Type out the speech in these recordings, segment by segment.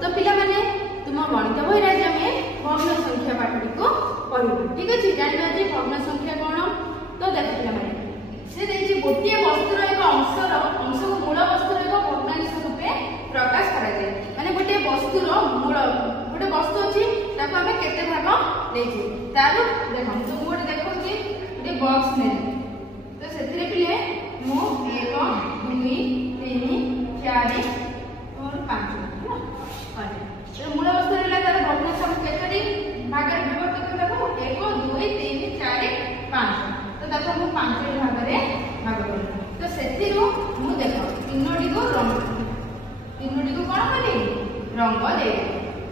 तो पिला माने तुम गणित बही रे आमे भग्न संख्या पाठटी को पढिबो। ठीक अछि, जानिबा जे भग्न संख्या कोन। तो देख पिला माने से देछि गोटे वस्तुर एक अंश को मूल वस्तुर एक भग्नांश रूपे प्रकाश करा जाय। माने गोटे वस्तुर मूल गोटे वस्तु अछि ताको हमें केते भाग देछि तारो देखो तो गोटे देखो कि गोटे बॉक्स ने तो सेथिरे पिले मो 1 2 3 4 और 5 तो मूल वस्तु रे तार भग्नांश हम केतरी भाग रे विभक्त करबो 1 2 3 4 5 तो ताको हम 5 भाग रे भाग करबो। तो सेथिरु मु देखो तीनोटी को कोन करी रंग दे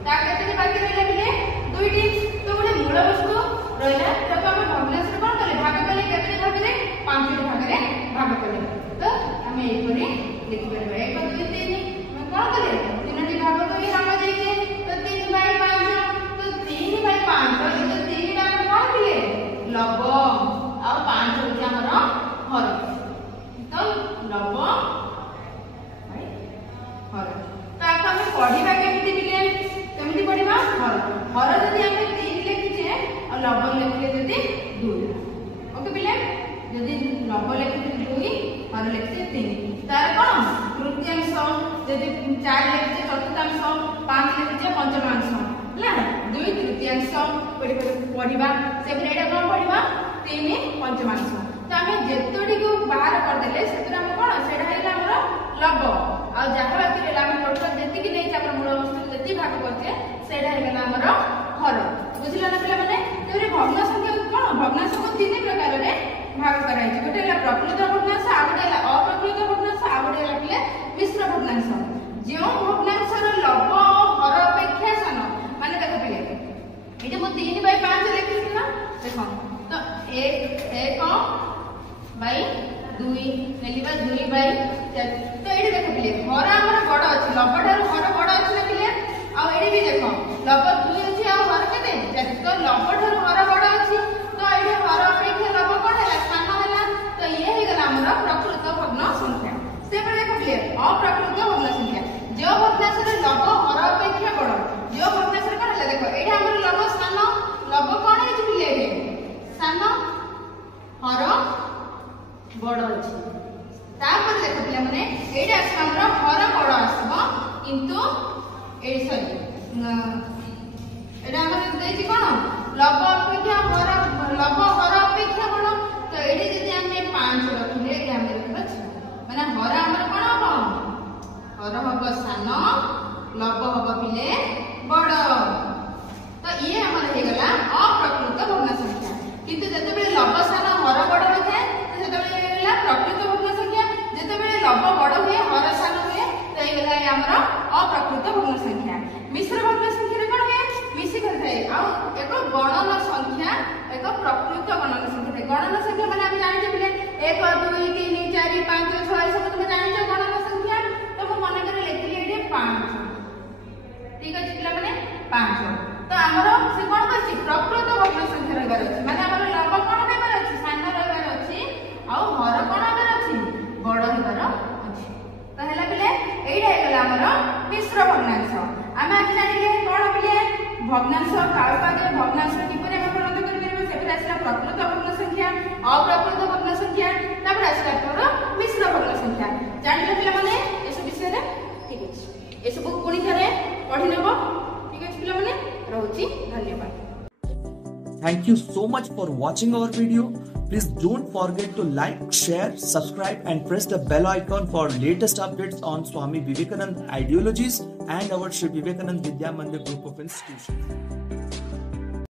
ता केतरी बाकी रहला पिले दुईटी। तो गोटे मूल वस्तु रहला ताको हम भग्नांश रे कोन करले भाग करले केतरी भाग रे 5 भाग रे भाग करले। तो हम एपरी लिखि परबा 1 2 3 हम कोन करले तीनोटी भाग करी रंग देके तो 3 बाय 5 तो 3 बाय 5 तो 3 टा कोन पिले लब आ 5 होती हमर हर। तो लब भाई हर तो आपको हमें पढ़िबा केमिति पिले केमिति पढ़िबा हर जदी हमें 3 लिखिजे और लब लिखले जदी 2। ओके पिले जदी लब लिखले 2 हर लिखले 3 तार कोन तृतीयांश जदी 4 लिखिजे चतुर्थांश 5 लिखिजे पंचमांश ହେଲା 2 तृतीयांश पढ़िबा से फिर एटा कोन पढ़िबा 3 पंचमांश। तो हमें जेतोडी को बाहर कर देले सेतरा हम कोन सेडा हैला हमर लब आ जहा बाकी रहला हम टोटल जेति कि नै हमर मूल वस्तु जेति भाग करते सेडा हैला हमर हर। बुझिला ना पिला माने तोरे भग्न संख्या कोन भग्नांश को 3 प्रकार रे भाग कराई छै। गोटे हैला प्रकृत भग्नांश आ गोटे हैला अप्रकृत भग्नांश आ गोटे हैला पिले मिश्र भग्नांश। जो भग्नांश रो लब हर अपेक्षा सान माने देखो पिले एटा मो 3 बाय 5 लिखिस ना देखो तो 1 बाय 2 नेलिबा 2 बाय 4 तो एडी देखो पिले हर हमर बड़ अछि लब ठार हर बड़ अछि ना पिले आ एडी भी देखो लब 2 अछि आ हर केते 4 तो लब ठार हर बड़ अछि तो एडी हर अपेक्षा लब कोन हैला सान हैला। तो ये हे गला हमर प्रकृत भग्न संख्या। से पर देखो पिले अप्रकृत भग्न संख्या जो भग्नांश रे लब हर अपेक्षा बड़ जो भग्नांश रे कोन हैला देखो एडी हमर लब सान लब कोन अछि पिले सान हर बड़ अछि तापर देखो पिले माने एडा हमर हर बड़ आसबो किंतु ए सॉरी एडा हमर देछि कोन लब अपेक्षा हर लब हर अपेक्षा बड़। तो एडी जदी हम 5 रखले एडी हम रखबा माने हर हमर कोन हबो हर हबो सान लब हबो पिले बड़। तो ये हमर हे गला अप्रकृत भग्न संख्या। किंतु जते बेले लब सान हर बड़ होय थाए तो जते बेले हेला प्रकृत भग्न संख्या। जते बेले लब बड़ हुए हर सान हुए तो ये गला हमर अप्रकृत भग्न संख्या। मिश्र भग्न संख्या रे कोन हुए मिसी कर थाए आ एक गणन संख्या एक प्रकृत गणन संख्या। गणन संख्या माने हम जानि जे 1 2 3 4 5 6 सब तुम जानि जे गणन संख्या। तो हम मन करे लिखली एडी 5 ठीक अछि पिला माने 5 तो हमर से कोन करछि प्रकृत भग्न संख्या रे गरे माने हमर लब कोन रे गरे अछि सान रे गरे अछि आ हर कोन रे अछि बड़ रे गरे अछि। तो हैला पिले एडा हैला हमर मिश्र भग्नांश। आमे आज जानिले कोन पिले भग्नांश काल पादे भग्नांश किपरि हम गणना करि परबे सेठी आसला प्रकृत भग्न संख्या अप्रकृत भग्न संख्या तापर आसला पर मिश्र भग्न संख्या। जानिले पिला माने एसु विषय रे ठीक अछि एसु पुणी थरे पढि लेबो ठीक अछि पिला माने रहउची धन्यवाद। Thank you so much for watching our video. Please don't forget to like, share, subscribe and press the bell icon for latest updates on Swami Vivekananda ideologies and our Sri Vivekananda Vidya Mandir group of institutions.